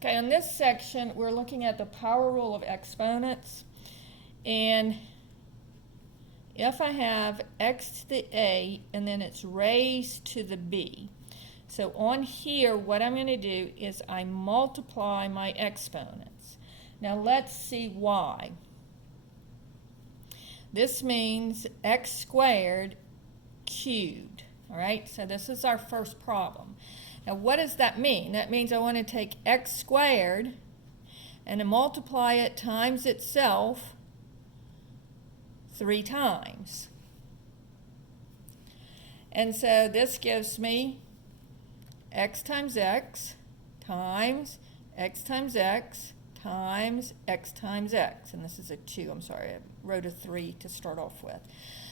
Okay, on this section, we're looking at the power rule of exponents. And if I have x to the a and then it's raised to the b. So on here, what I'm going to do is I multiply my exponents. Now let's see why. This means x squared cubed. All right, so this is our first problem. Now what does that mean? That means I want to take x squared and then multiply it times itself 3 times. And so this gives me x times x times x times x times x times x. And this is a 2, I'm sorry, I wrote a 3 to start off with.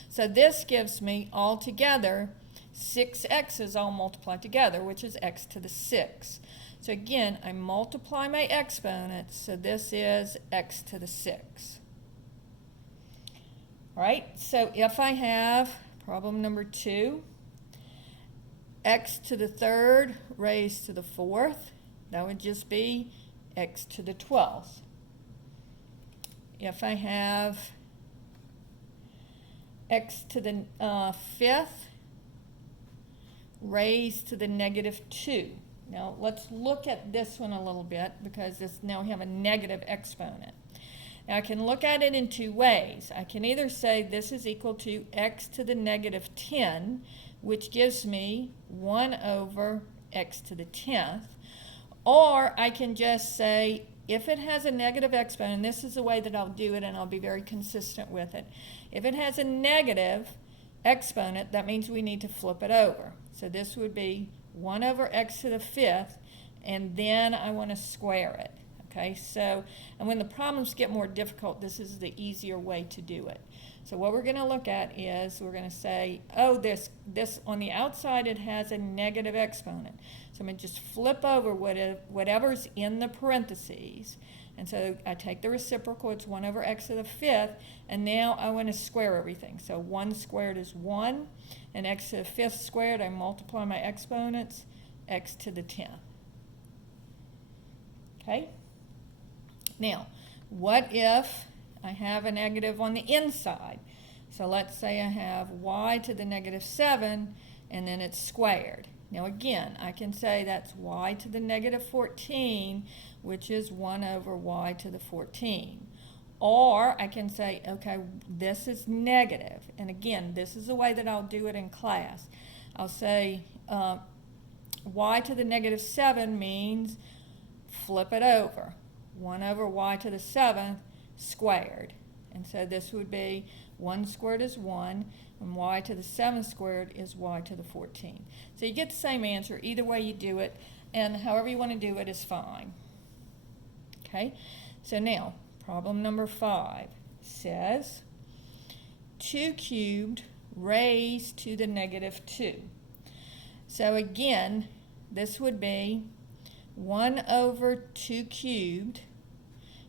So this gives me altogether 6 x's all multiplied together, which is x to the 6. So again, I multiply my exponents, so this is x to the 6. All right, so if I have problem number 2, x to the 3rd raised to the 4th, that would just be x to the 12th. If I have x to the 5th raised to the negative 2. Now let's look at this one a little bit because now we have a negative exponent. Now I can look at it in 2 ways. I can either say this is equal to x to the negative 10, which gives me 1 over x to the 10th, or I can just say if it has a negative exponent, this is the way that I'll do it and I'll be very consistent with it. If it has a negative exponent, that means we need to flip it over. So this would be 1 over x to the 5th, and then I want to square it. Okay, so, and when the problems get more difficult, this is the easier way to do it. So what we're going to look at is we're going to say, oh, this on the outside it has a negative exponent. So I'm going to just flip over whatever's in the parentheses. And so I take the reciprocal, it's 1 over x to the 5th, and now I want to square everything. So 1 squared is 1, and x to the 5th squared, I multiply my exponents, x to the 10th. Okay? Now, what if I have a negative on the inside? So let's say I have y to the negative 7, and then it's squared. Now again, I can say that's y to the negative 14, which is 1 over y to the 14. Or I can say, okay, this is negative. And again, this is the way that I'll do it in class. I'll say y to the negative 7 means flip it over. 1 over y to the 7th squared. And so this would be 1 squared is 1, and y to the 7th squared is y to the 14. So you get the same answer either way you do it, and however you want to do it is fine. Okay, so now problem number 5 says 2 cubed raised to the negative 2. So again, this would be 1 over 2 cubed,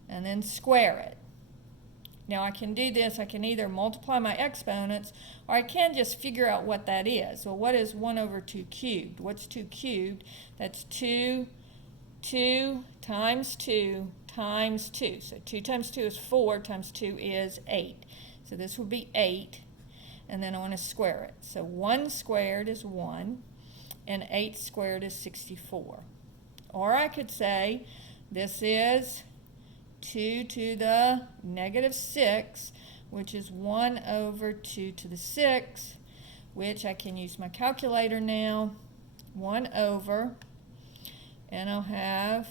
and then square it. Now I can do this, I can either multiply my exponents, or I can just figure out what that is. Well, what is 1 over 2 cubed? What's 2 cubed? That's 2 times 2 times 2. So 2 times 2 is 4, times 2 is 8. So this would be 8, and then I want to square it. So 1 squared is 1, and 8 squared is 64. Or I could say this is 2 to the negative 6, which is 1 over 2 to the 6, which I can use my calculator now. 1 over, and I'll have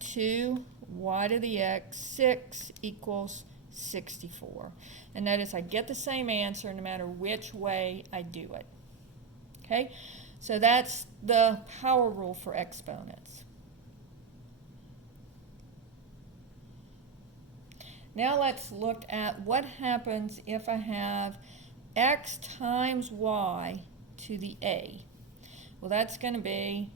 2y to the x, 6 equals 64. And notice I get the same answer no matter which way I do it. Okay, so that's the power rule for exponents. Now let's look at what happens if I have x times y to the a. Well, that's going to be,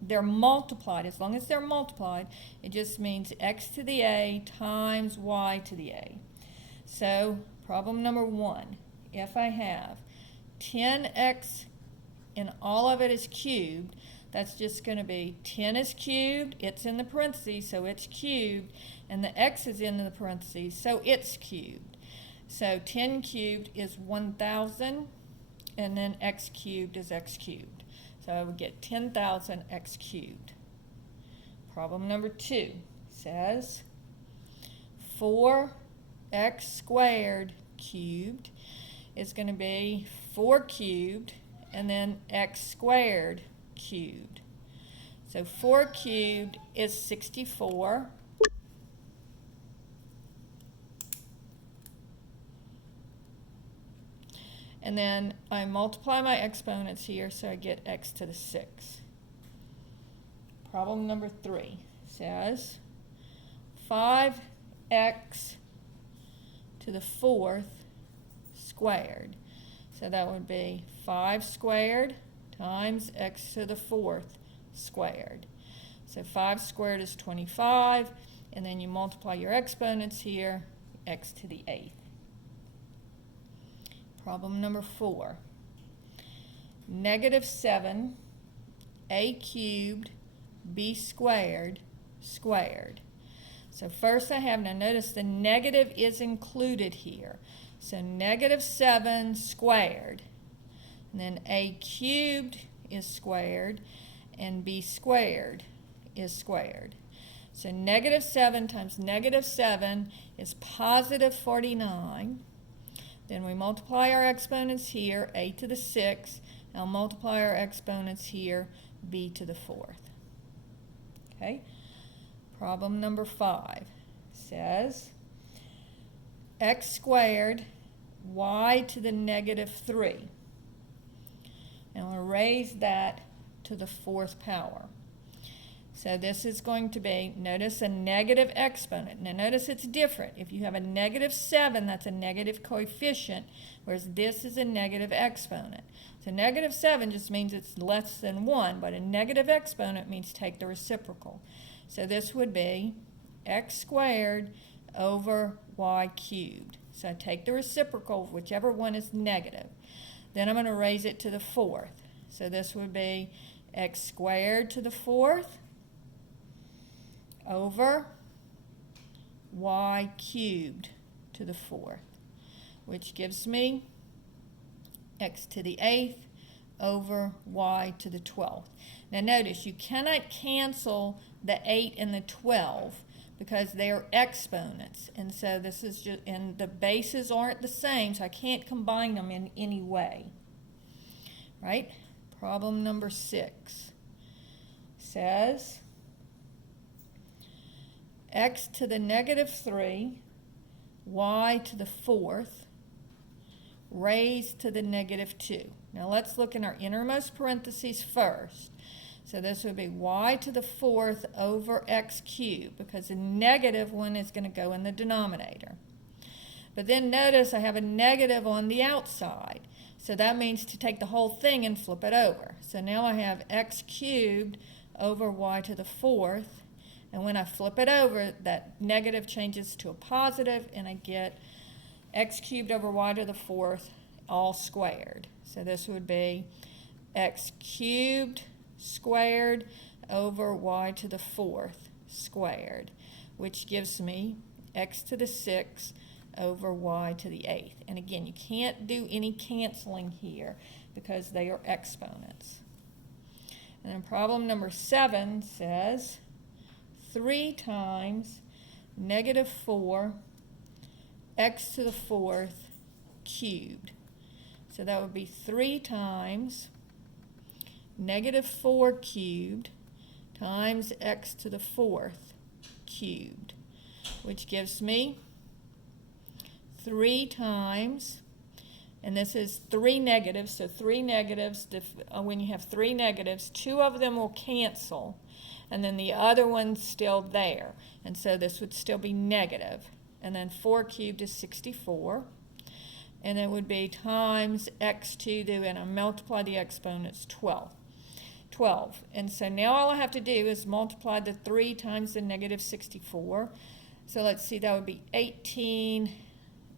they're multiplied. As long as they're multiplied, it just means x to the a times y to the a. So problem number 1, if I have 10x and all of it is cubed, that's just going to be 10 is cubed, it's in the parentheses, so it's cubed, and the x is in the parentheses, so it's cubed. So 10 cubed is 1,000, and then x cubed is x cubed. So I would get 10,000 x cubed. Problem number 2 says 4x squared cubed is going to be 4 cubed and then x squared cubed. So 4 cubed is 64. And then I multiply my exponents here, so I get x to the 6. Problem number 3 says 5x to the 4th squared. So that would be 5 squared times x to the 4th squared. So 5 squared is 25, and then you multiply your exponents here, x to the 8th. Problem number 4. -7 a cubed b squared squared. So first I have, now notice the negative is included here. So -7 squared, and then a cubed is squared, and b squared is squared. So -7 times -7 is positive 49. Then we multiply our exponents here, a to the 6. I'll multiply our exponents here, b to the 4th. Okay? Problem number 5 says x squared y to the -3. And we'll raise that to the 4th power. So this is going to be, notice, a negative exponent. Now notice it's different. If you have a -7, that's a negative coefficient, whereas this is a negative exponent. So -7 just means it's less than 1, but a negative exponent means take the reciprocal. So this would be x squared over y cubed. So I take the reciprocal of whichever one is negative. Then I'm going to raise it to the 4th. So this would be x squared to the 4th over y cubed to the 4th, which gives me x to the 8th over y to the 12th. Now notice you cannot cancel the 8 and the 12 because they are exponents, and so this is just, and the bases aren't the same, so I can't combine them in any way. Right? Problem number 6 says x to the -3, y to the 4th, raised to the -2. Now let's look in our innermost parentheses first. So this would be y to the 4th over x cubed, because the negative one is going to go in the denominator. But then notice I have a negative on the outside. So that means to take the whole thing and flip it over. So now I have x cubed over y to the 4th. And when I flip it over, that negative changes to a positive, and I get x cubed over y to the 4th all squared. So this would be x cubed squared over y to the 4th squared, which gives me x to the 6th over y to the 8th. And again, you can't do any canceling here because they are exponents. And then problem number 7 says 3 times -4 x to the 4th cubed. So that would be 3 times -4 cubed times x to the 4th cubed, which gives me 3 times, and this is 3 negatives, so 3 negatives, when you have 3 negatives, 2 of them will cancel, and then the other one's still there, and so this would still be negative. And then 4 cubed is 64, and it would be times x to the, and I multiply the exponents, 12. And so now all I have to do is multiply the 3 times the -64. So let's see, that would be 18,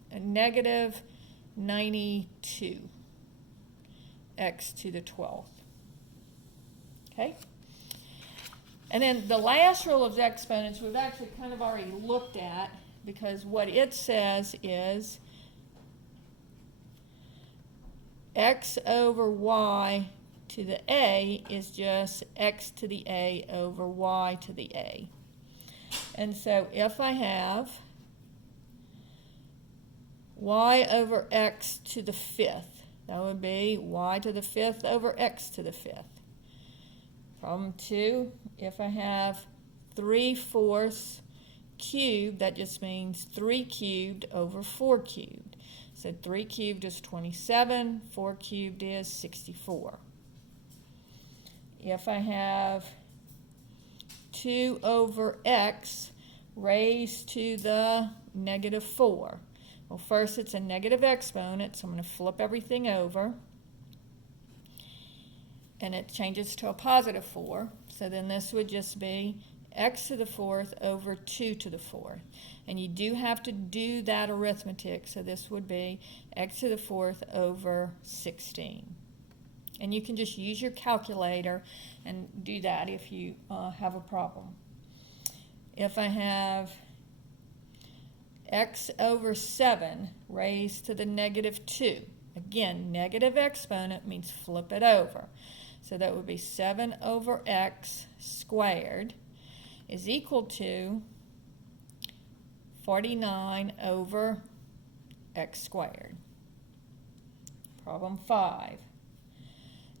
and -92 x to the 12th. Okay? And then the last rule of exponents we've actually kind of already looked at, because what it says is x over y to the a is just x to the a over y to the a. And so if I have y over x to the fifth, that would be y to the fifth over x to the fifth. Problem 2, if I have 3/4 cubed, that just means 3 cubed over 4 cubed. So 3 cubed is 27, 4 cubed is 64. If I have 2 over x raised to the -4. Well, first it's a negative exponent, so I'm going to flip everything over. And it changes to a +4. So then this would just be x to the 4th over 2 to the 4th. And you do have to do that arithmetic, so this would be x to the 4th over 16. And you can just use your calculator and do that if you have a problem. If I have x over 7 raised to the -2, again, negative exponent means flip it over. So that would be 7 over x squared is equal to 49 over x squared. Problem 5.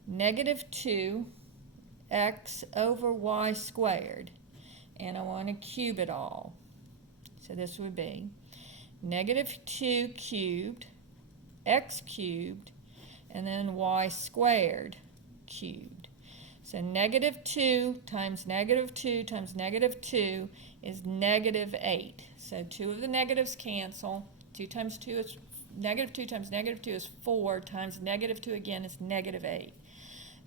-2 x over y squared. And I want to cube it all. So this would be -2 cubed, x cubed, and then y squared cubed. So -2 times -2 times -2 is -8. So 2 of the negatives cancel. 2 times 2 is -2 times -2 is 4 times -2 again is -8.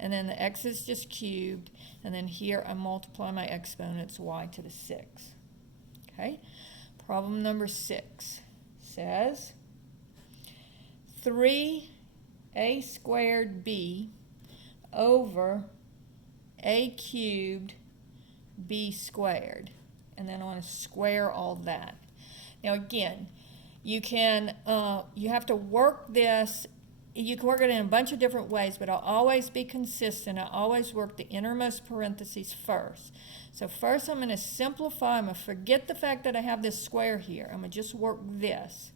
And then the x is just cubed, and then here I multiply my exponents, y to the 6. Okay? Problem number 6 says 3a squared b over a cubed b squared. And then I want to square all that. Now again, you have to work this. You can work it in a bunch of different ways, but I'll always be consistent. I always work the innermost parentheses first. So first I'm going to simplify. I'm going to forget the fact that I have this square here. I'm going to just work this.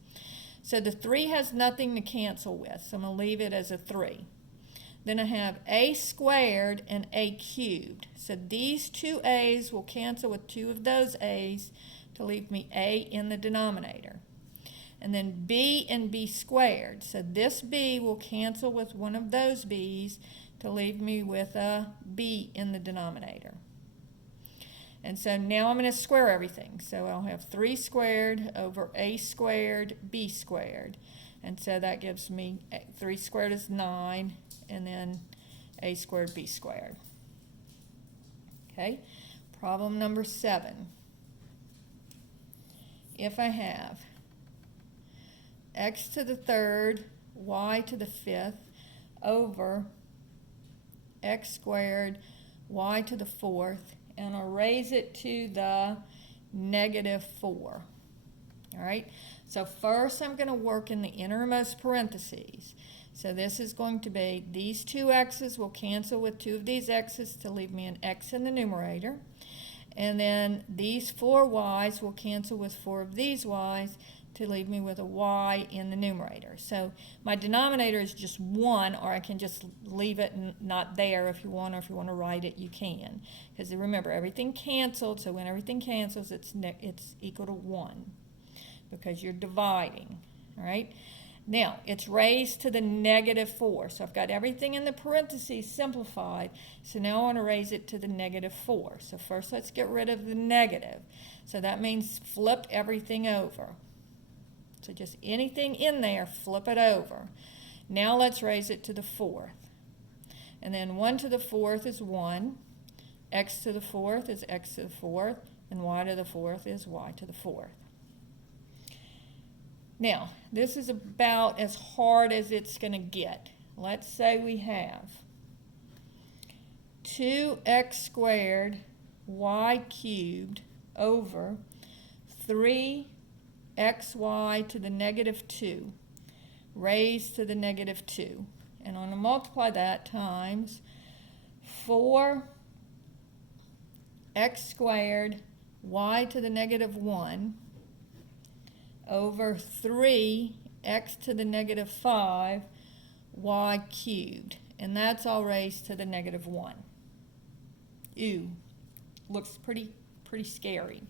So the 3 has nothing to cancel with, so I'm going to leave it as a 3. Then I have a squared and a cubed. So these two a's will cancel with 2 of those a's to leave me a in the denominator. And then b and b squared. So this b will cancel with one of those b's to leave me with a b in the denominator. And so now I'm going to square everything. So I'll have 3 squared over a squared b squared. And so that gives me 3 squared is 9, and then a squared b squared. Okay, problem number 7. If I have x to the 3rd, y to the 5th over x squared, y to the 4th, and I'll raise it to the -4. All right, so first I'm going to work in the innermost parentheses. So this is going to be, these 2 x's will cancel with 2 of these x's to leave me an x in the numerator. And then these 4 y's will cancel with 4 of these y's to leave me with a y in the numerator. So my denominator is just 1, or I can just leave it not there if you want, or if you want to write it, you can. Because remember, everything canceled, so when everything cancels, it's equal to 1, because you're dividing, all right? Now, it's raised to the -4, so I've got everything in the parentheses simplified, so now I want to raise it to the -4. So first let's get rid of the negative. So that means flip everything over. So just anything in there, flip it over. Now let's raise it to the 4th. And then 1 to the 4th is 1. X to the 4th is x to the 4th. And y to the 4th is y to the 4th. Now, this is about as hard as it's going to get. Let's say we have 2x squared, y cubed over 3xy to the negative 2 raised to the negative 2. And I'm going to multiply that times 4x squared y to the negative 1 over 3x to the negative 5 y cubed. And that's all raised to the negative 1. Ew. Looks pretty scary.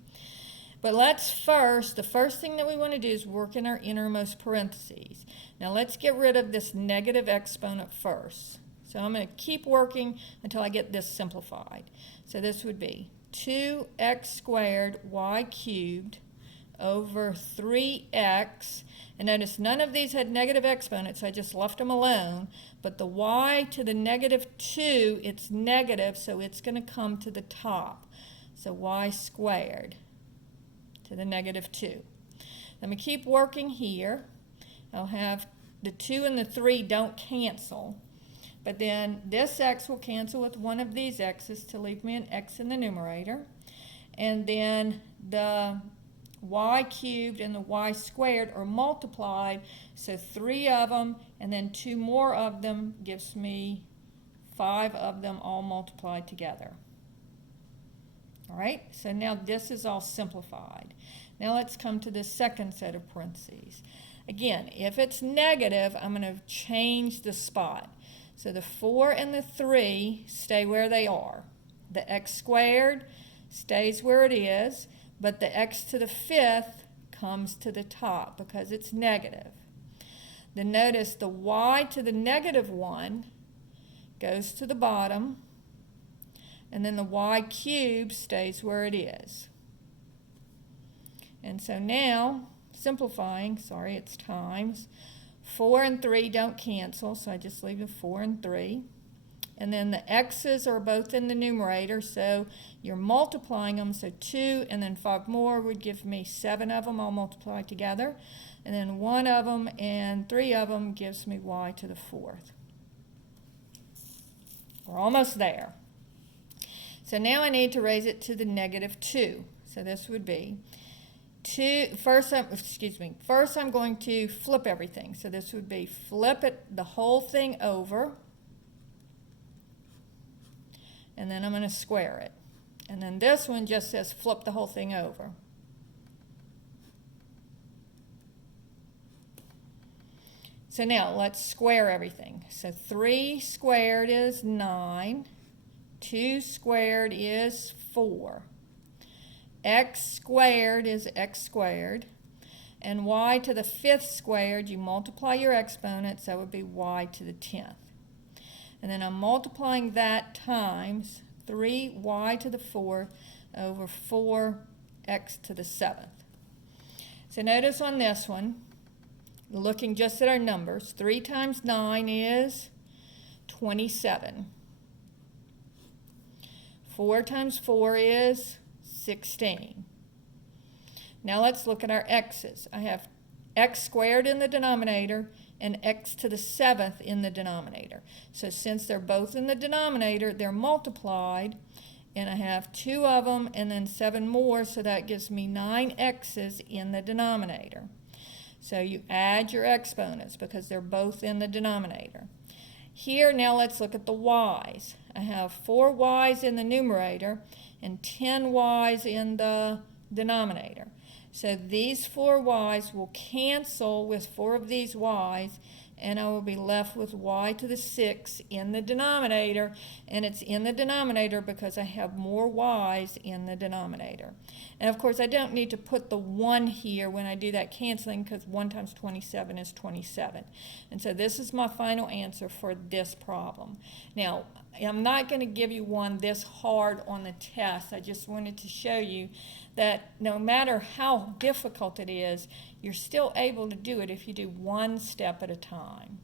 But the first thing that we want to do is work in our innermost parentheses. Now let's get rid of this negative exponent first. So I'm going to keep working until I get this simplified. So this would be 2x squared y cubed over 3x. And notice none of these had negative exponents, so I just left them alone. But the y to the negative 2, it's negative, so it's going to come to the top. So y squared to the negative 2. Let me keep working here. I'll have the 2 and the 3 don't cancel. But then this x will cancel with one of these x's to leave me an x in the numerator. And then the y cubed and the y squared are multiplied. So 3 of them and then 2 more of them gives me 5 of them all multiplied together. All right, so now this is all simplified. Now let's come to the second set of parentheses. Again, if it's negative, I'm going to change the spot. So the 4 and the 3 stay where they are. The x squared stays where it is, but the x to the 5th comes to the top because it's negative. Then notice the y to the negative 1 goes to the bottom, and then the y cubed stays where it is. And so now, simplifying, sorry, it's times. 4 and 3 don't cancel, so I just leave the 4 and 3. And then the x's are both in the numerator, so you're multiplying them. So 2 and then 5 more would give me 7 of them all multiplied together. And then 1 of them and 3 of them gives me y to the 4th. We're almost there. So now I need to raise it to the negative 2. So this would be first I'm going to flip everything. So this would be flip the whole thing over. And then I'm going to square it. And then this one just says flip the whole thing over. So now let's square everything. So 3 squared is 9. 2 squared is 4. X squared is x squared. And y to the 5th squared, you multiply your exponents, that would be y to the 10th. And then I'm multiplying that times 3y to the 4th over 4x to the 7th. So notice on this one, looking just at our numbers, 3 times 9 is 27. 4 times 4 is 16. Now let's look at our x's. I have x squared in the denominator and x to the 7th in the denominator. So since they're both in the denominator, they're multiplied, and I have 2 of them and then 7 more, so that gives me 9 x's in the denominator. So you add your exponents because they're both in the denominator. Here, now let's look at the y's. I have 4 y's in the numerator and 10 y's in the denominator. So these 4 y's will cancel with 4 of these y's, and I will be left with y to the 6 in the denominator, and it's in the denominator because I have more y's in the denominator. And of course I don't need to put the 1 here when I do that canceling because 1 times 27 is 27. And so this is my final answer for this problem. Now, I'm not going to give you one this hard on the test. I just wanted to show you that no matter how difficult it is, you're still able to do it if you do one step at a time.